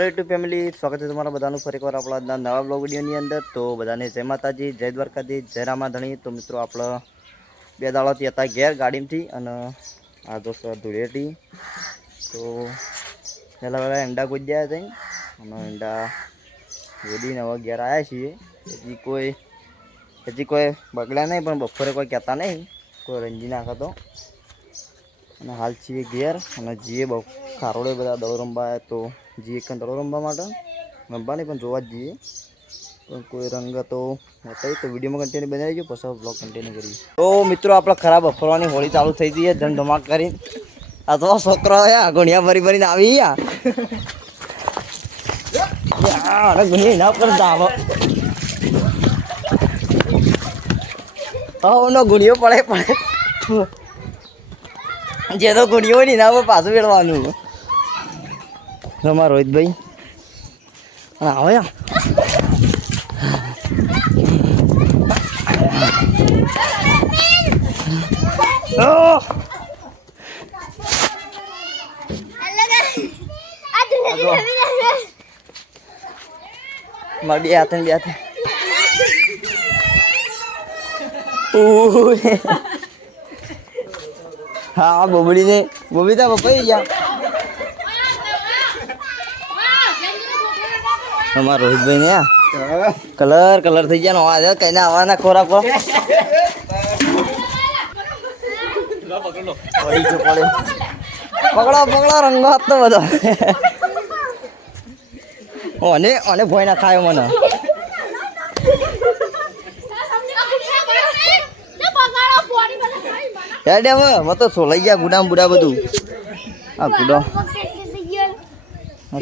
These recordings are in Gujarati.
હેલો યુટ્યુબ ફેમિલી, સ્વાગત છે તમારા બધાનું ફરી એકવાર આપણા નવા બ્લોગ વિડીયોની અંદર. તો બધાને જય માતાજી, જય દ્વારકાધીશ, જય રામાધણી. તો મિત્રો આપણે 2 દાડાથી હતા ઘેર ગાડીમાંથી અને આ તો ધૂળેટી. તો પહેલાં ઈંડા ગુજ્યા હતા અને ઈંડા ગોદીને હવે ઘેર આવ્યા છીએ. હજી કોઈ બગડ્યા નહીં, પણ બપોરે કોઈ કહેતા નહીં, કોઈ રંજી નાખતો. અને હાલ છીએ ઘેર અને જીએ બહુ ખારોડે બધા દડો રમવા. તો જી એક દડો રમવા માટે રમવા નહીં પણ જોવા જ જઈએ. પણ કોઈ રંગ તો બતાવી તો વિડીયોમાં કન્ટિન્યુ બનાવી દો, પછી બ્લોગ કન્ટિન્યુ કરીએ. તો મિત્રો આપણે ખરાબ બફરવાની હોળી ચાલુ થઈ ગઈ છે ધમધમાટ કરી. આ તો છોકરો ગુણિયા ભરી ભરીને આવી ગયા ગુણિયા ના પડતા નો ગુણિયો પડે જે તો ગુણિયો હોય ને એના પાછું વેળવાનું. અમારા રોહિતભાઈ અને આવે મારે બે હાથે હા બોબડી ને બોબડી તા પપ્પા ગયા. અમારા રોહિતભાઈ ને કલર થઈ ગયા નો આજે કઈને આવવાના ખોરાક પકડો રંગો હાથ તો બધો અને ભોય ના ખાયો મને. તો સોલાઈ ગયા ગુડા બુડા બધું. આ ગુડા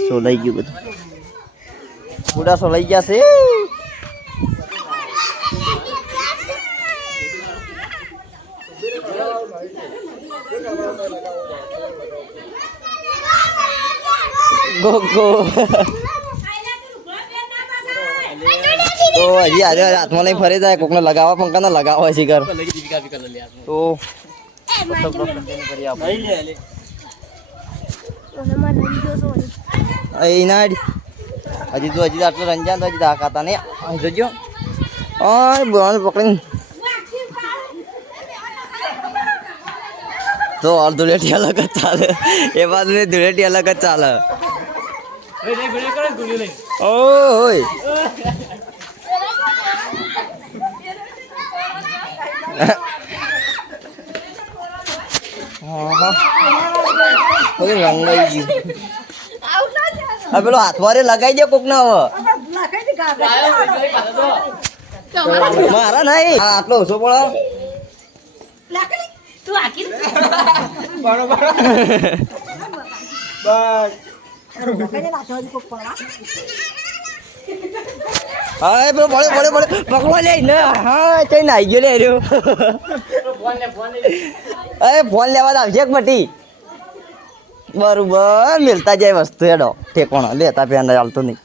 સોલાઈ ગયું બધું. ગુડા સોલાઈ ગયા છે. ગો તો હજી આજે હાથમાં લઈ ફરી જાય કોકને લગાવવા પંખા ને લગાવવા શીખર. તો હજી આટલું રંજાન તો હજી દાખાતા નહીં જોજો. પકડી તો ધૂળેટી અલગ જ ચાલે એ બાજુ ને ધૂળેટી અલગ જ ચાલે. ઓય રંગાઈ ગયું. હા પેલો હાથવારે લગાઈ દે કોક ના હવે મારા નહીં આટલો ઓછો પડે. હા પેલો પડે પકડવા લે ને. હા કઈ નાઈ ગયો લે રહ્યો. અરે ફોન લેવા આવશે બટી બરોબર મિલતા જાય વસ્તુ હેડો ઠેકોણો લેતા પેન ચાલતો નહીં.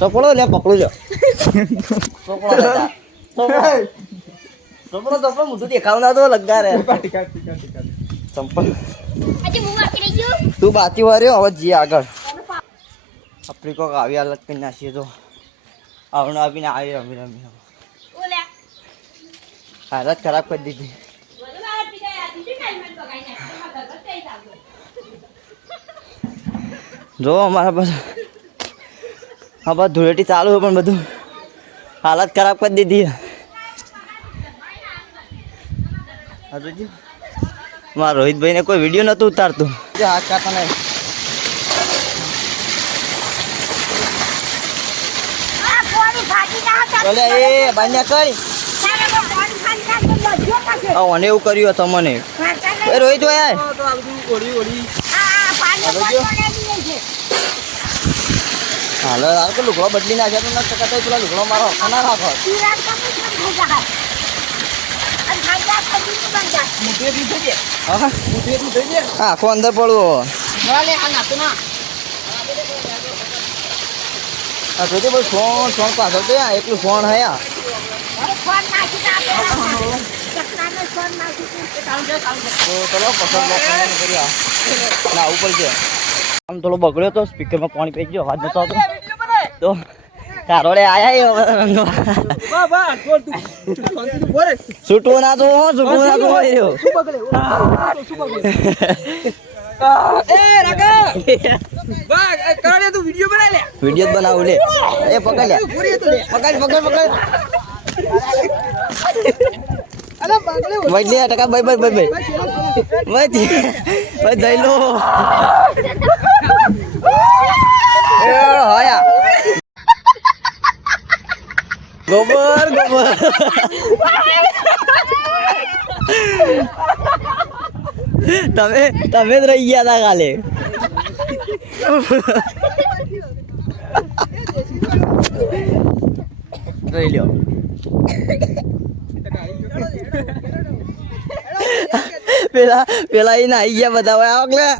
ચોપડો લે પકડું લો ચોપડો મોટું દેખાવના તો લગા રે ચંપલ તું બાતી વાર્યો. હવે જઈએ આગળ આપણી કોક આવી હાલત કરી નાખીએ તો આવડે આપીને આવી રમી હાલત ખરાબ કરી દીધી. જો અમારા બધા હા બસ ધૂળેટી ચાલુ હોય પણ બધું હાલત ખરાબ કરી દીધી. મારા રોહિતભાઈ ને કોઈ વિડીયો નતું ઉતારતું. હાથ કાતા નહીં એ બાન્યા કરી મને એવું કર્યું હતું મને રોહિત ભાઈ હાલો કે લુગડો બદલી નાખ્યા તો નથી કહેતા પેલા લુગડો મારો ના રાખો. આખો અંદર પડવો જોજે ભાઈ ફોન પાછળ તો એકલું ફોન હે ચલો પસંદ કર્યા ના ઉપર છે આમ થોડો બગડ્યો તો સ્પીકરમાં પાણી પી ગયો અવાજ નતો આવતો તો કારોડે આયા છૂટવો ના તો વિડીયો બનાવું લે એ પકડ લે પકડ ભાઈ ટકા ભાઈ દઈ લો હયા ગોબર તમે જ રહી ગયા હતા કાલે જોઈ લ્યો પેલા એને આવી ગયા બધા આવકલે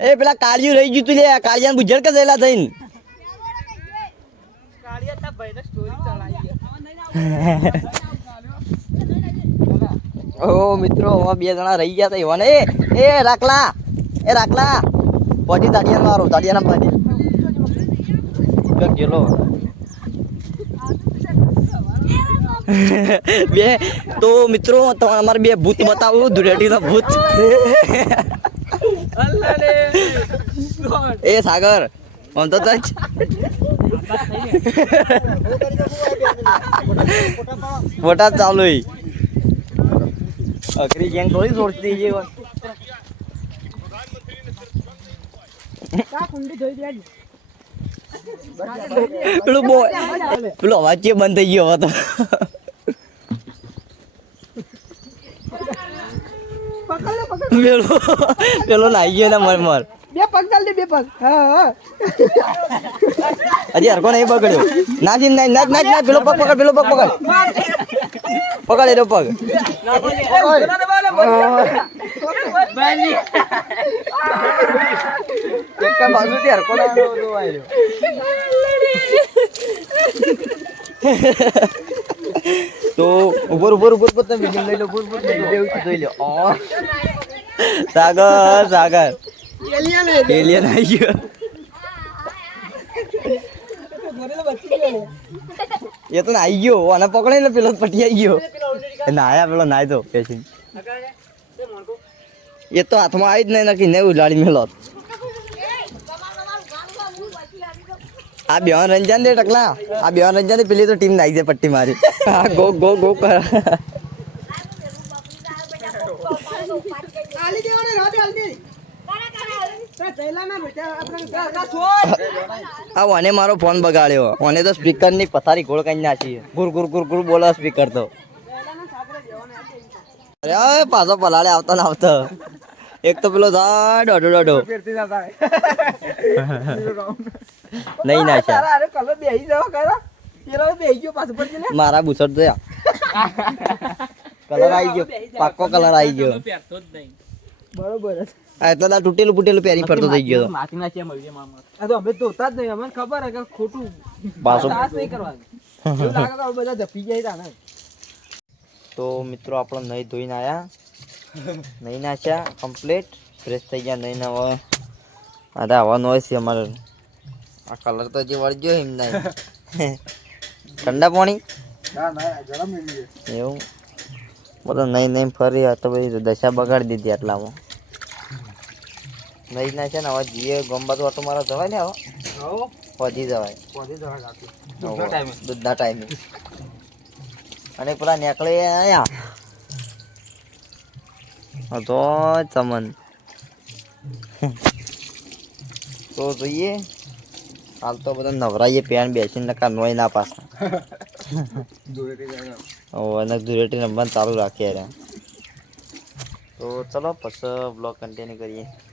એ પેલા કાળિયું રહી ગયું તું લે કાળિયા બુજર કે જયેલા થઈને ઓ મિત્રો બે જણા રહી ગયા હતા એવાને એ રાખલા પોટી દાડિયા મારો દાડિયા ના પાડી ગેલો બે તો મિત્રો અમારે બે ભૂત બતાવું ધુળેટી ના ભૂત એ સાગર આમ તો ફોટા ચાલુ અકરી ગેંગ થોડી છોડતી છે પેલો અવાજ છે બંધ થઈ ગયો હવે તો પેલો નાઈ ગયો ને મર બે પગ ચાલ દે બે પગ હા હજી હરકો નહીં પકડ્યો નાચી નાચ પેલો પગ પકડ પકડ એનો પગ એક બાજુથી હરકો તો ઉપર તમે વિડીયો લઈ લો ઉપર જોઈ લો સાગર એલિયન આવી ગયો એ તો નાઈ ગયો અને પકડે ને પેલો પટી આવી ગયો નાયા પેલો નાય તો પેશી એ તો હાથમાં આવી જ નહીં નક્કી ને ઉલાડી મેલો આ બેવાન રંજાન દે ટકલા આ બેવાન રંજાન પેલી તો ટીમ નાઈ દે પટ્ટી મારી હા ગો કર મારો ફોન બગાડ્યો અને તો સ્પીકર ની પથારી ગોળ કઈ નાખી ગુર બોલો સ્પીકર તો અરે પાછો પલાળે આવતા ને આવતા એક તો પેલો દોઢો નહીં નાખ્યા મારા બુસટ થયા કલર આવી ગયો પાકો કલર આવી ગયો બરોબર એટલા તૂટેલું પહેરી ફરતો થઈ ગયો અમે ધોતા જ નહીં અમને ખબર હે કે ખોટું પાછું નહીં કરવાનું બધા જપી જાય તો મિત્રો આપણે નહીં ધોઈને આવ્યા નહીં નાખ્યા કમ્પ્લીટ ફ્રેશ થઈ ગયા નહીં હવે અરે હવા નોઈસ છે અમારે આ કલર તો જે વળગ્યો એમ નહીં ઠંડા પાણી એવું બધું નહીં ફરી તો બધી દશા બગાડી દીધી આટલામાં નહીં ના છે ને હવે જીએ ગમબાદ ઓટો મારા જવાય ને હવે પહોંચી જવાય દૂધના ટાઈમે અને પેલા નેકળે આયા તો ચમન તો જોઈએ હાલ તો બધા નવરાઈએ પેન બેસીને નકા નોય ના પાછા અને ધૂળેટી રમવાનું ચાલુ રાખીએ તો ચલો પછી બ્લોગ કન્ટિન્યુ કરીએ